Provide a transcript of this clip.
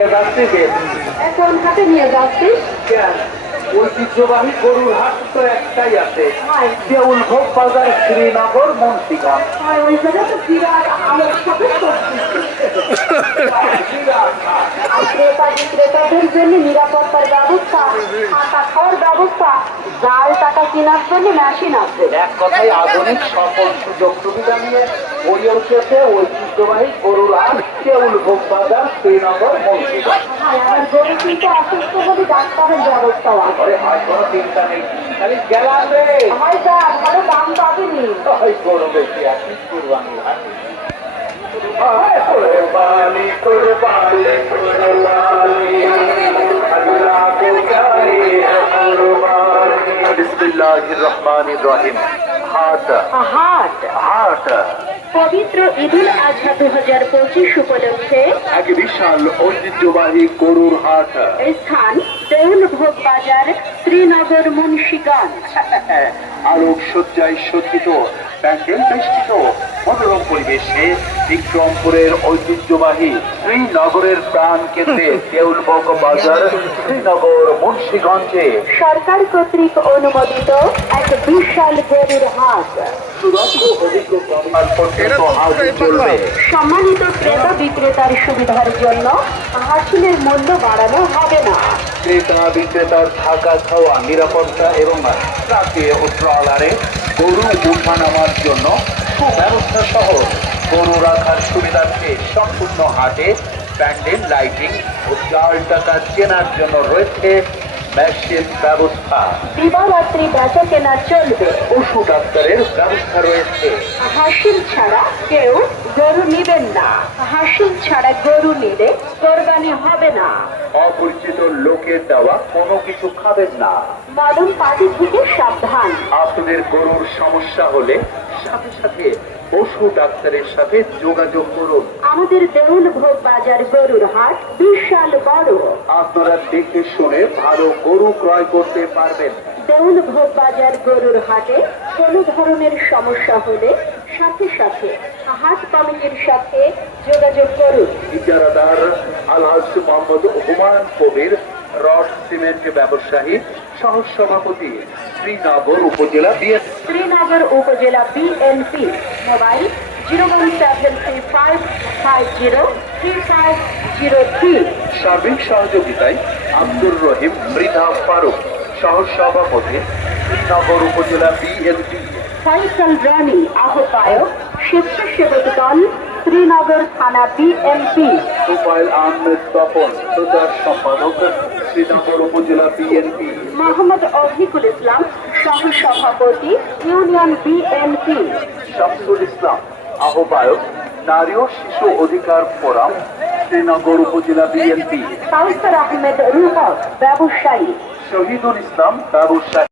এখন হাতে নিয়ে যাচ্ছিস ঐতিহ্যবাহী গরুর হাট তো একটাই আছে। দেউল ভোগ বাজার শ্রীনগর মন্ত্রীগঞ্জ ওই জায়গায় তো বিরাট আলোর সাথে ক্রেতা বিক্রেতাদের জন্য নিরাপত্তার ব্যবস্থা জাল টাকা কেনার জন্য মেশিন আছে এক কথায় আধুনিক সকল সুযোগ সুবিধা নিয়ে গড়িয়ে উঠেছে ঐতিহ্যবাহী গরুর হাট দেউল ভোগ বাজার শ্রীনগর হ্যাঁ আমার গরু কিন্তু অসুস্থ হলে ডাক্তারের ব্যবস্থাও আছে হয় কোনো চিন্তা নেই খালি গেলাম রে হয় যা ভালো দাম পাবেনি হয় গরু বেশি আছি কুরবানি হায় কুরবানি কুরবানি কুরবানি রহমান ইব্রাহিম হাট হাট হাট পবিত্র ঈদুল আজহা দু হাজার পঁচিশ উপলক্ষে এক বিশাল ঐতিহ্যবাহী গরুর হাট। স্থান বাজার শ্রীনগর মুন্সিগঞ্জ। আলোক সজ্জায় সজ্জিত প্যান্ডেল বেষ্টিত মনোরম পরিবেশে বিক্রমপুরের ঐতিহ্যবাহী শ্রীনগরের প্রাণ কেন্দ্রে দেউলভোগ বাজার শ্রীনগর মুন্সিগঞ্জে। সরকার কর্তৃক অনুমোদিত এক বিশাল গরুর হাট। চূড়ান্ত অভিজ্ঞ সম্মানিত ক্রেতা বিক্রেতার সুবিধার জন্য হাসিলের মূল্য বাড়ানো হবে না। ক্রেতা বিক্রেতার থাকা খাওয়া নিরাপত্তা এবং ও ট্রলারে গরু উঠা নামার জন্য সুব্যবস্থা সহ গরু রাখার সুবিধার্থে সম্পূর্ণ হাটে প্যান্ডেল লাইটিং ও চার টাকা কেনার জন্য রয়েছে মেশিন ব্যবস্থা। দিবারাত্রি বেচা কেনা চলবে। পশু ডাক্তারের ব্যবস্থা রয়েছে। হাসিল ছাড়া কেউ গরু নিবেন না। হাসিল ছাড়া গরু নিলে কোরবানি হবে না। অপরিচিত লোকের দেওয়া কোনো কিছু খাবেন না। মদন পার্টি থেকে সাবধান। আপনাদের গরুর সমস্যা হলে সাথে সাথে পশু ডাক্তারের সাথে যোগাযোগ করুন। আমাদের দেউল ভোগ বাজার গরুর হাট বিশাল বড়। আপনারা দেখে শুনে ভালো গরু ক্রয় করতে পারবেন। দেউল ভোগ বাজার গরুর হাটে কোনো ধরনের সমস্যা হলে সাথে সাথে হাট কমিটির সাথে যোগাযোগ করুন। ইজারাদার আলহাজ মোহাম্মদ হুমায়ুন কবির রড সিমেন্ট ব্যবসায়ী সহ সভাপতি শ্রীনগর উপজেলা বিএস শ্রীনগর উপজেলা BNP mobile zero one seven three five five zero three five zero three. সার্বিক সহযোগিতায় আব্দুর রহিম মৃধা ফারুক সহ সভাপতি শ্রীনগর উপজেলা বিএনপি ফয়সাল রানী আহ্বায়ক স্বেচ্ছাসেবক দল শ্রীনগর থানা বিএনপি সুপাইল আহমেদ তপন প্রচার সম্পাদক। শ্রীনগর উপজেলা বিএনপি। মোহাম্মদ অভিকুল ইসলাম সহ সভাপতি ইউনিয়ন বিএনপি। শামসুল ইসলাম আহ্বায়ক নারী ও শিশু অধিকার ফোরাম শ্রীনগর উপজেলা বিএনপি। কাউসার আহমেদ রুহক ব্যবসায়ী। শহীদুল ইসলাম ব্যবসায়ী।